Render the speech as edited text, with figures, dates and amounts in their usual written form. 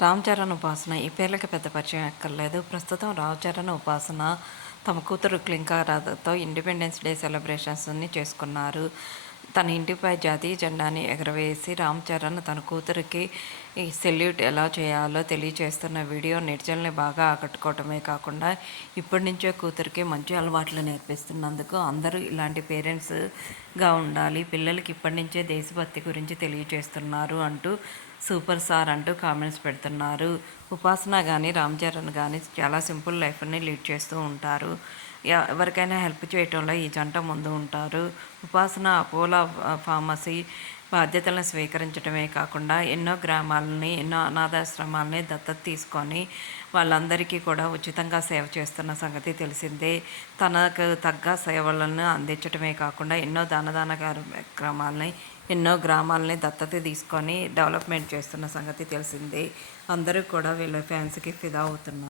రామ్ చరణ్ ఉపాసన ఈ పేర్లకి పెద్ద పరిచయం ఎక్కర్లేదు. ప్రస్తుతం రామ్ చరణ్ ఉపాసన తమ కూతురు క్లింకా రాధతో ఇండిపెండెన్స్ డే సెలబ్రేషన్స్ని చేసుకున్నారు. తన ఇంటిపై జాతీయ జెండాని ఎగరవేసి రామ్ చరణ్ తన కూతురికి ఈ సెల్యూట్ ఎలా చేయాలో తెలియచేస్తున్న వీడియో నెటిజన్లని బాగా ఆకట్టుకోవటమే కాకుండా ఇప్పటి నుంచే కూతురికి మంచి అలవాట్లు నేర్పిస్తున్నందుకు అందరూ ఇలాంటి పేరెంట్స్గా ఉండాలి, పిల్లలకి ఇప్పటి నుంచే దేశభక్తి గురించి తెలియచేస్తున్నారు అంటూ సూపర్ సార్ అంటూ కామెంట్స్ పెడుతున్నారు. ఉపాసన కానీ రామ్ చరణ్ కానీ చాలా సింపుల్ లైఫ్ని లీడ్ చేస్తూ ఉంటారు. ఎవరికైనా హెల్ప్ చేయటంలో ఈ జంట ముందు ఉంటారు. ఉపాసన అపోలో ఫార్మసీ బాధ్యతలను స్వీకరించడమే కాకుండా ఎన్నో గ్రామాలని, ఎన్నో అనాథాశ్రమాలని దత్తత తీసుకొని వాళ్ళందరికీ కూడా ఉచితంగా సేవ చేస్తున్న సంగతి తెలిసిందే. తనకు తగ్గ సేవలను అందించడమే కాకుండా ఎన్నో దానదాన కార్యక్రమాలని, ఎన్నో గ్రామాలని దత్తత తీసుకొని డెవలప్మెంట్ చేస్తున్న సంగతి తెలిసిందే. అందరూ కూడా వీళ్ళ ఫ్యాన్స్కి ఫిదా అవుతున్నారు.